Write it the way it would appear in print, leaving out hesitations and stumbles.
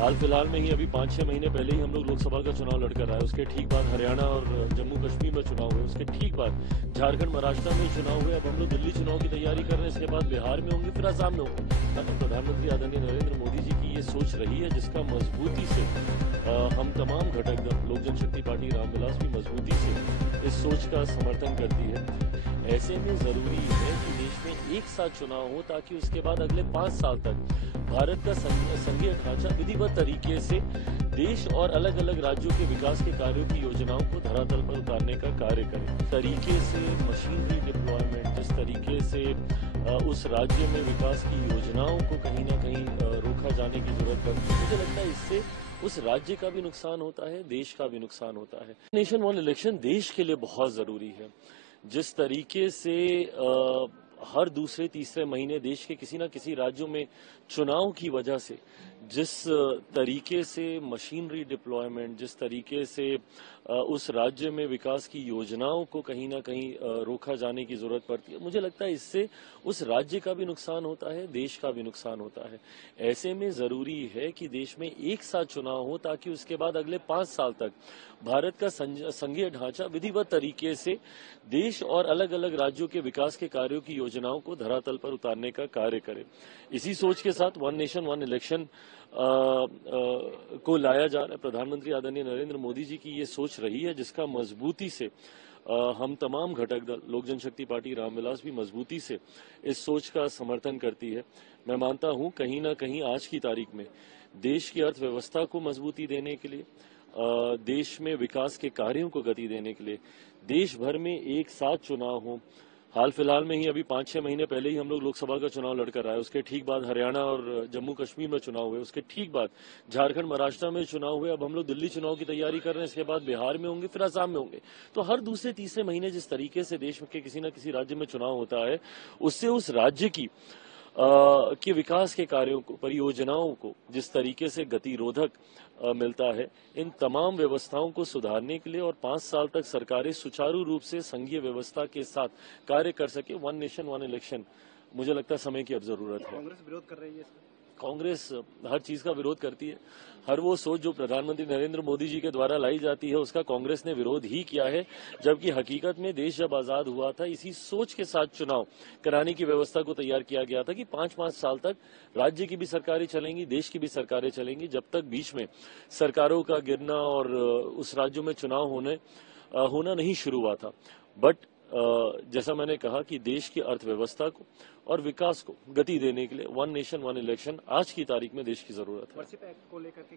हाल फिलहाल में ही अभी 5-6 महीने पहले ही हम लोग लोकसभा का चुनाव लड़कर आए। उसके ठीक बाद हरियाणा और जम्मू कश्मीर में चुनाव हुए। उसके ठीक बाद झारखंड महाराष्ट्र में चुनाव हुए। अब हम लोग दिल्ली चुनाव की तैयारी कर रहे हैं। इसके बाद बिहार में होंगे, फिर आसाम में होंगे। प्रधानमंत्री आदरणीय नरेंद्र मोदी जी की ये सोच रही है, जिसका मजबूती से हम तमाम घटक दल लोक जनशक्ति पार्टी रामविलास भी मजबूती से इस सोच का समर्थन करती है। ऐसे में जरूरी है कि देश में एक साथ चुनाव हो, ताकि उसके बाद अगले 5 साल तक भारत का संघीय ढांचा विधिवत तरीके से देश और अलग अलग राज्यों के विकास के कार्यों की योजनाओं को धरातल पर उतारने का कार्य करे। तरीके से मशीनरी डिप्लॉयमेंट, जिस तरीके से उस राज्य में विकास की योजनाओं को कहीं ना कहीं रोका जाने की जरूरत पड़ती है, मुझे लगता है इससे उस राज्य का भी नुकसान होता है, देश का भी नुकसान होता है। नेशन वन इलेक्शन देश के लिए बहुत जरूरी है। जिस तरीके से हर दूसरे तीसरे महीने देश के किसी न किसी राज्यों में चुनाव की वजह से जिस तरीके से मशीनरी डिप्लॉयमेंट, जिस तरीके से उस राज्य में विकास की योजनाओं को कहीं ना कहीं रोका जाने की जरूरत पड़ती है, मुझे लगता है इससे उस राज्य का भी नुकसान होता है, देश का भी नुकसान होता है। ऐसे में जरूरी है कि देश में एक साथ चुनाव हो, ताकि उसके बाद अगले 5 साल तक भारत का संघीय ढांचा विधिवत तरीके से देश और अलग अलग राज्यों के विकास के कार्यों की योजनाओं को धरातल पर उतारने का कार्य करे। इसी सोच के साथ वन नेशन वन इलेक्शन को लाया जा रहा है। प्रधानमंत्री आदरणीय नरेंद्र मोदी जी की ये सोच रही है, जिसका मजबूती से हम तमाम घटक दल लोक जनशक्ति पार्टी रामविलास भी मजबूती से इस सोच का समर्थन करती है। मैं मानता हूं कहीं ना कहीं आज की तारीख में देश की अर्थव्यवस्था को मजबूती देने के लिए, देश में विकास के कार्यों को गति देने के लिए देश भर में एक साथ चुनाव हो। हाल फिलहाल में ही अभी 5-6 महीने पहले ही हम लोग लोकसभा का चुनाव लड़कर आए। उसके ठीक बाद हरियाणा और जम्मू कश्मीर में चुनाव हुए। उसके ठीक बाद झारखंड महाराष्ट्र में चुनाव हुए। अब हम लोग दिल्ली चुनाव की तैयारी कर रहे हैं। इसके बाद बिहार में होंगे, फिर आसाम में होंगे। तो हर दूसरे तीसरे महीने जिस तरीके से देश के किसी न किसी राज्य में चुनाव होता है, उससे उस राज्य की के विकास के कार्यों को, परियोजनाओं को जिस तरीके से गतिरोधक मिलता है, इन तमाम व्यवस्थाओं को सुधारने के लिए और 5 साल तक सरकारें सुचारू रूप से संघीय व्यवस्था के साथ कार्य कर सके, वन नेशन वन इलेक्शन मुझे लगता है समय की अब जरूरत है। कांग्रेस विरोध कर रही है इसका? कांग्रेस हर चीज का विरोध करती है। हर वो सोच जो प्रधानमंत्री नरेंद्र मोदी जी के द्वारा लाई जाती है, उसका कांग्रेस ने विरोध ही किया है। जबकि हकीकत में देश जब आजाद हुआ था, इसी सोच के साथ चुनाव कराने की व्यवस्था को तैयार किया गया था कि 5-5 साल तक राज्य की भी सरकारें चलेंगी, देश की भी सरकारें चलेंगी, जब तक बीच में सरकारों का गिरना और उस राज्यों में चुनाव होना नहीं शुरू हुआ था। बट जैसा मैंने कहा कि देश की अर्थव्यवस्था को और विकास को गति देने के लिए वन नेशन वन इलेक्शन आज की तारीख में देश की जरूरत है। वर्शिप एक्ट को लेकर के